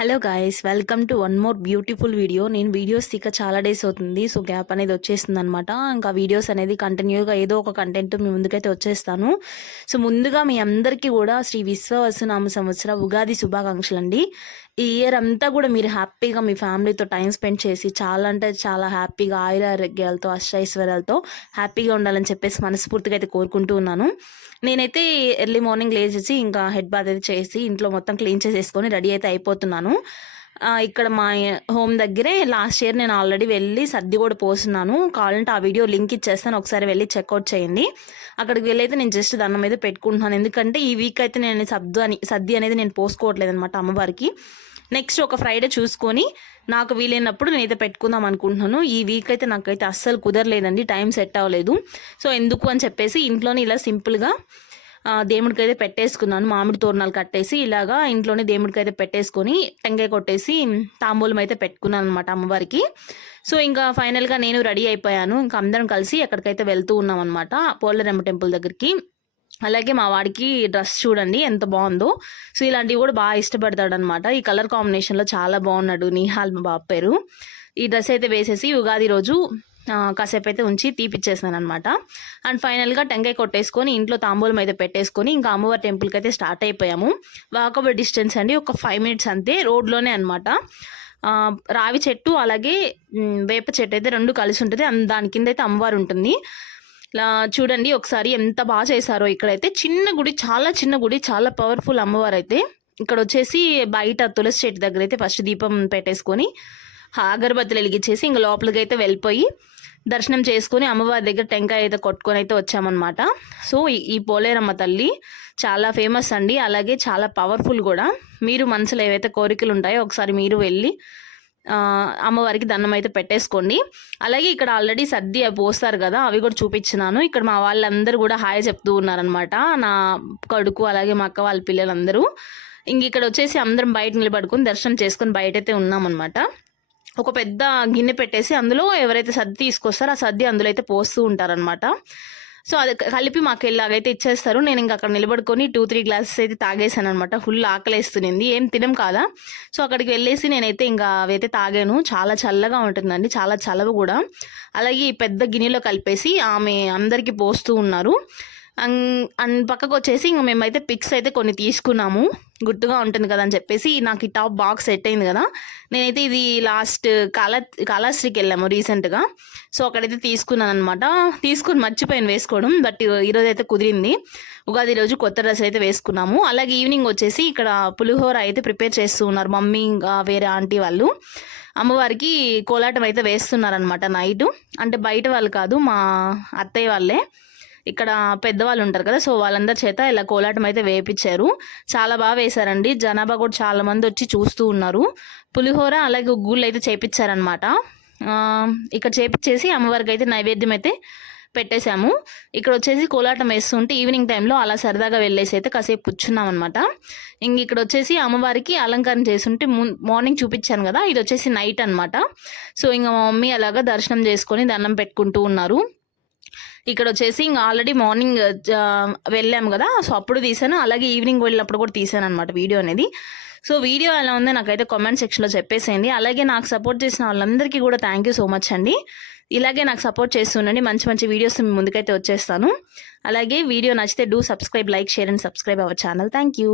Hello guys, welcome to one more beautiful video. నేను videos తీక చాలా days అవుతుంది. So gap అనేది వచ్చేస్తుంది అనమాట. ఇంకా వీడియోస్ అనేది కంటిన్యూగా ఏదో ఒక కంటెంట్ మీ ముందుకైతే వచ్చేస్తాను. సో ముందుగా మీ అందరికీ కూడా శ్రీ విశ్వవసునామ సంవత్సర ఉగాది శుభాకాంక్షలు అండి. ఈ ఇయర్ అంతా కూడా మీరు హ్యాపీగా మీ ఫ్యామిలీతో టైం స్పెండ్ చేసి చాలా అంటే చాలా హ్యాపీగా ఆయురారోగ్యాలతో అష్టైశ్వర్యాలతో హ్యాపీగా ఉండాలని చెప్పేసి మనస్ఫూర్తిగా అయితే కోరుకుంటూ ఉన్నాను. నేనైతే ఎర్లీ మార్నింగ్ లేచేసి ఇంకా హెడ్ బాత్ అయితే చేసి ఇంట్లో మొత్తం క్లీన్ చేసేసుకొని రెడీ అయితే అయిపోతున్నాను. ఇక్కడ మా హోమ్ దగ్గరే లాస్ట్ ఇయర్ నేను ఆల్రెడీ వెళ్ళి సర్ది కూడా పోస్తున్నాను. కావాలంటే ఆ వీడియో లింక్ ఇచ్చేస్తాను, ఒకసారి వెళ్ళి చెక్అవుట్ చేయండి. అక్కడికి వెళ్ళి అయితే నేను జస్ట్ దండం అయితే పెట్టుకుంటున్నాను. ఎందుకంటే ఈ వీక్ అయితే నేను సర్ది అనేది నేను పోసుకోవట్లేదు అనమాట అమ్మవారికి. నెక్స్ట్ ఒక ఫ్రైడే చూసుకొని నాకు వీలైనప్పుడు నేనైతే పెట్టుకుందాం అనుకుంటున్నాను. ఈ వీక్ అయితే నాకైతే అస్సలు కుదరలేదండి, టైం సెట్ అవ్వలేదు. సో ఎందుకు అని చెప్పేసి ఇంట్లోనే ఇలా సింపుల్గా దేవుడికైతే పెట్టేసుకున్నాను. మామిడి తోరణాలు కట్టేసి ఇలాగా ఇంట్లోనే దేవుడికైతే పెట్టేసుకొని టెంకాయ కొట్టేసి తాంబూలం అయితే పెట్టుకున్నాను అనమాట అమ్మవారికి. సో ఇంకా ఫైనల్గా నేను రెడీ అయిపోయాను. ఇంకా అందరం కలిసి ఎక్కడికైతే వెళ్తూ ఉన్నాం అనమాట, పోలేరమ్మ టెంపుల్ దగ్గరికి. అలాగే మా వాడికి డ్రెస్ చూడండి ఎంత బాగుందో. సో ఇలాంటివి కూడా బాగా ఇష్టపడతాడు అనమాట. ఈ కలర్ కాంబినేషన్లో చాలా బాగున్నాడు నిహాల్ మా బాబు పేరు. ఈ డ్రెస్ అయితే వేసేసి ఉగాది రోజు కాసేపు అయితే ఉంచి తీపిచ్చేసాను అనమాట. అండ్ ఫైనల్గా టెంకాయ కొట్టేసుకొని ఇంట్లో తాంబూలం అయితే పెట్టేసుకొని ఇంకా అమ్మవారి టెంపుల్కి అయితే స్టార్ట్ అయిపోయాము. వాకబుల్ డిస్టెన్స్ అండి, ఒక 5 minutes అంతే, రోడ్లోనే అనమాట. రావి చెట్టు అలాగే వేప చెట్టు అయితే 2 కలిసి ఉంటుంది. దాని కింద అయితే అమ్మవారు ఉంటుంది. ఇలా చూడండి ఒకసారి ఎంత బాగా చేశారో. ఇక్కడైతే చిన్న గుడి, చాలా చిన్న గుడి, చాలా పవర్ఫుల్ అమ్మవారు అయితే. ఇక్కడ వచ్చేసి బయట తులసి చెట్టు దగ్గర అయితే ఫస్ట్ దీపం పెట్టేసుకొని అగరబత్తులు వెలిగించేసి ఇంకా లోపలికి అయితే వెళ్ళిపోయి దర్శనం చేసుకొని అమ్మవారి దగ్గర టెంకాయ అయితే కొట్టుకొని అయితే వచ్చామన్నమాట. సో ఈ పోలేరమ్మ తల్లి చాలా ఫేమస్ అండి, అలాగే చాలా పవర్ఫుల్ కూడా. మీరు మనసులో ఏవైతే కోరికలు ఉంటాయో ఒకసారి మీరు వెళ్ళి అమ్మవారికి దండం అయితే పెట్టేసుకోండి. అలాగే ఇక్కడ ఆల్రెడీ సర్ది పోస్తారు కదా, అవి కూడా చూపించినాను. ఇక్కడ మా వాళ్ళందరూ కూడా హాయ్ చెప్తూ ఉన్నారనమాట, నా కొడుకు అలాగే మా అక్క వాళ్ళ పిల్లలందరూ. ఇంక ఇక్కడ వచ్చేసి అందరం బయట నిలబడుకొని దర్శనం చేసుకొని బయటైతే ఉన్నామన్నమాట. ఒక పెద్ద గిన్నె పెట్టేసి అందులో ఎవరైతే సర్ది తీసుకొస్తారో ఆ సర్ది అందులో అయితే పోస్తూ ఉంటారనమాట. సో అది కలిపి మాకు ఇలాగైతే ఇచ్చేస్తారు. నేను ఇంకా అక్కడ నిలబడుకొని 2-3 glasses అయితే తాగేసాను అనమాట. ఫుల్ ఆకలేస్తుంది, ఏం తినం కాదా. సో అక్కడికి వెళ్ళేసి నేనైతే ఇంకా అవైతే తాగాను. చాలా చల్లగా ఉంటుందండి, చాలా చలవ కూడా. అలాగే ఈ పెద్ద గిన్నెలో కలిపేసి ఆమె అందరికీ పోస్తూ ఉన్నారు. అండ్ పక్కకు వచ్చేసి ఇంకా మేమైతే పిక్స్ అయితే కొన్ని తీసుకున్నాము, గుర్తుగా ఉంటుంది కదా అని చెప్పేసి. నాకు ఈ టాప్ బాక్స్ సెట్ అయింది కదా, నేనైతే ఇది లాస్ట్ కాళహస్తికి వెళ్ళాము రీసెంట్గా. సో అక్కడైతే తీసుకున్నాను అనమాట. తీసుకుని మర్చిపోయాను వేసుకోవడం, బట్ ఈరోజు అయితే కుదిరింది. ఉగాది రోజు కొత్త డ్రెస్ అయితే వేసుకున్నాము. అలాగే ఈవినింగ్ వచ్చేసి ఇక్కడ పులిహోర అయితే ప్రిపేర్ చేస్తూ ఉన్నారు మమ్మీ, వేరే ఆంటీ వాళ్ళు. అమ్మవారికి కోలాటం అయితే వేస్తున్నారనమాట నైట్. అంటే బయట వాళ్ళు కాదు, మా అత్తయ్య వాళ్ళే. ఇక్కడ పెద్దవాళ్ళు ఉంటారు కదా, సో వాళ్ళందరి చేత ఇలా కోలాటం అయితే వేయించారు. చాలా బాగా వేశారండి, జనాభా కూడా చాలా మంది వచ్చి చూస్తూ ఉన్నారు. పులిహోర అలాగే గుగ్గుళ్ళు అయితే చేపించారనమాట. ఇక్కడ చేపించేసి అమ్మవారికి అయితే నైవేద్యం అయితే పెట్టేశాము. ఇక్కడ వచ్చేసి కోలాటం వేస్తుంటే ఈవినింగ్ టైంలో అలా సరదాగా వెళ్ళేసి అయితే కాసేపు కూర్చున్నాం అనమాట. ఇక్కడ వచ్చేసి అమ్మవారికి అలంకారం చేస్తుంటే మార్నింగ్ చూపించాను కదా, ఇది వచ్చేసి నైట్ అనమాట. సో ఇంకా మా మమ్మీ అలాగా దర్శనం చేసుకొని దండం పెట్టుకుంటూ ఉన్నారు. ఇక్కడ వచ్చేసి ఇంకా ఆల్రెడీ మార్నింగ్ వెళ్ళాము కదా, సో అప్పుడు తీసాను. అలాగే ఈవినింగ్ వెళ్ళినప్పుడు కూడా తీసాను అనమాట వీడియో అనేది. సో వీడియో ఎలా ఉందో నాకైతే కామెంట్ సెక్షన్లో చెప్పేసేయండి. అలాగే నాకు సపోర్ట్ చేసిన వాళ్ళందరికీ కూడా థ్యాంక్ యూ సో మచ్ అండి. ఇలాగే నాకు సపోర్ట్ చేస్తుండండి, మంచి మంచి వీడియోస్ మీ ముందుకైతే వచ్చేస్తాను. అలాగే వీడియో నచ్చితే do subscribe, like, share and subscribe our channel. Thank you.